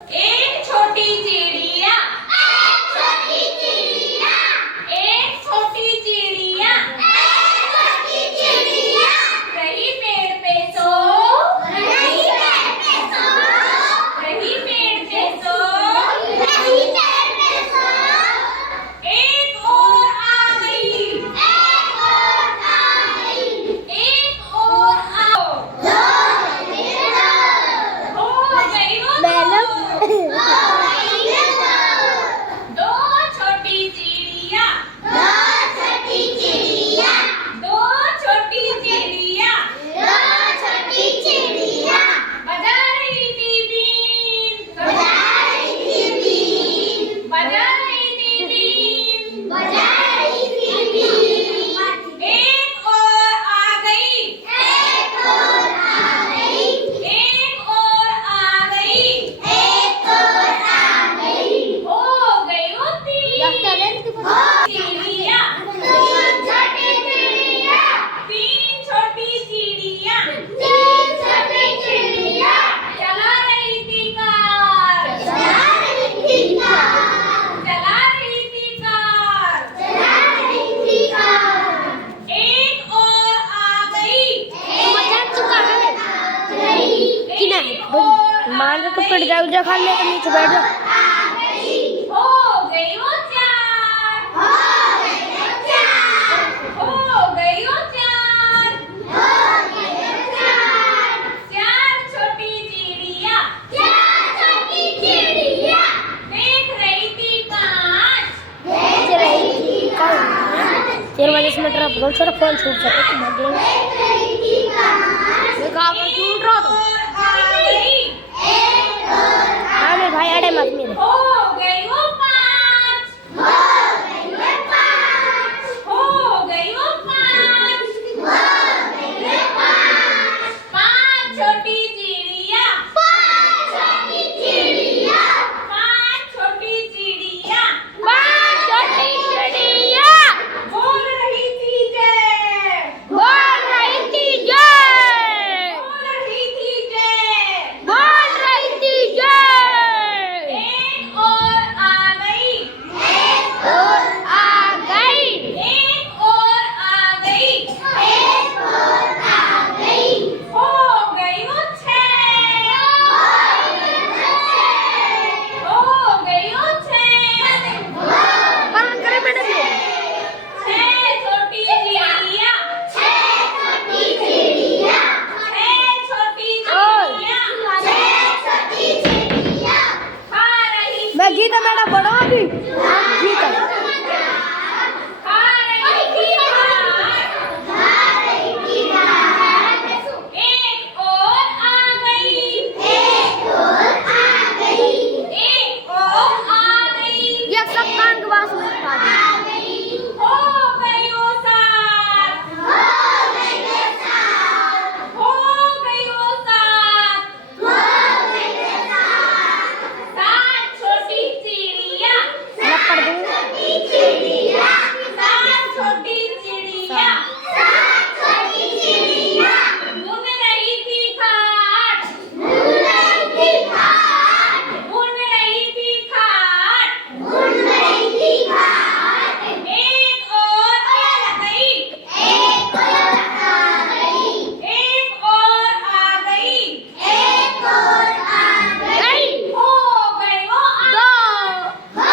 एक छोटी चिड़िया, एक छोटी चिड़िया, एक छोटी चिड़िया, एक छोटी चिड़िया, रही पेड़ पे सो, रही पेड़ पे सो, रही पेड़ पे सो, रही पेड़ पे सो, एक और आ गई, एक और आ गई, एक और आओ, हो गई वो दो छोटी चिड़िया, दो छोटी चिड़िया, दो छोटी चिड़िया, दो छोटी चिड़िया, बजा रही थी बीन, बजा रही थी बीन, बजा रही थी बीन, बजा रही थी बीन, एक और आ गई, एक और आ गई, एक और आ गई, एक और आ गई, हो गई वो चिड़िया, तीन छोटी चिड़िया, तीन छोटी चिड़िया, तीन छोटी चिड़िया, चला रही थी कार, चला रही थी कार, चला रही थी कार, चला रही थी कार, एक और आ गई, एक और आ गई, एक और मान के पड़ जाओ जा खा ले नीचे बैठ जा आ गई, हो गई वो चार, हो गई वो चार, हो गई वो चार, हो गई वो चार, चार छोटी चिड़िया, चार छोटी चिड़िया, देख रही थी कांच, देख रही थी कांच, तेरे वजह से मेरा बहुत सारा फोन छूट सकता है मर गया देख रही थी कांच, मैं कहां पर छूट रहा था आ गई, एक और हां मेरे भाई अड़े मत मेरे हो गई वो पाँच, हो गई वो पाँच, हो गई वो पाँच, हो गई वो पाँच, पाँच छोटी चिड़िया, पाँच छोटी चिड़िया, पाँच छोटी चिड़िया, पांच छोटी चिड़िया बोल रही थी जय, बोल रही थी जय बोल रही थी जय, बोल रही थी जय एक और आ गई, एक और आ गई एक और आ गई, एक और आ गई, हो गई वो छह, हो गई वो छह, बंद करे मैडम छह छोटी चिड़िया, छह छोटी चिड़िया, छह छोटी चिड़िया, छह छोटी चिड़िया, खा रही मैं गीता मैडम बड़ा अभी गीता खा रही थी भात, खा रही थी भात, एक और आ गई, एक और आ गई, एक और आ गई, ये सब कान के पास में खा दे आ गई, हो गई वो सात, हो गई वो सात, हो गई वो सात, हो गई वो सात, सात छोटी चिड़िया, मैं पढ़ दूंगा छोटी चिड़िया, सात छोटी चिड़िया, सात छोटी चिड़िया, बुन रही थी खाट, बुन रही थी खाट, बुन रही थी खाट, बुन रही थी खाट, एक और आ गई, एक और आ गई, एक और आ गई, एक और आ गई, हो गई वो आठ, हो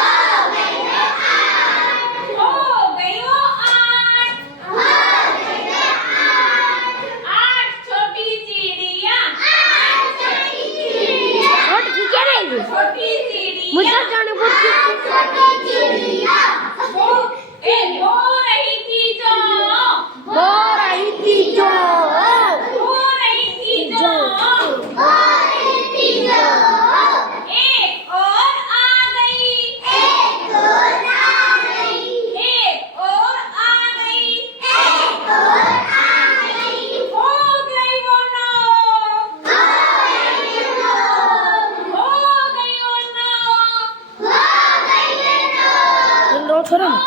गई वो आठ, हो गई वो आठ, हो गई वो आठ, आठ छोटी चिड़िया, आठ छोटी चिड़िया, और ठीक है नहीं छोटी चिड़िया, मुझे जाने को आठ छोटी चिड़िया, बो रही थी जो, हो रही थी जो बो रही थी जो, बो रही थी जो, एक और आ गई, एक और आ गई, एक और आ गई, एक और आ गई, हो गई वो नौ, हो गई वो नौ, हो गई वो नौ, हो गई वो नौ, इन दो छोड़ो नौ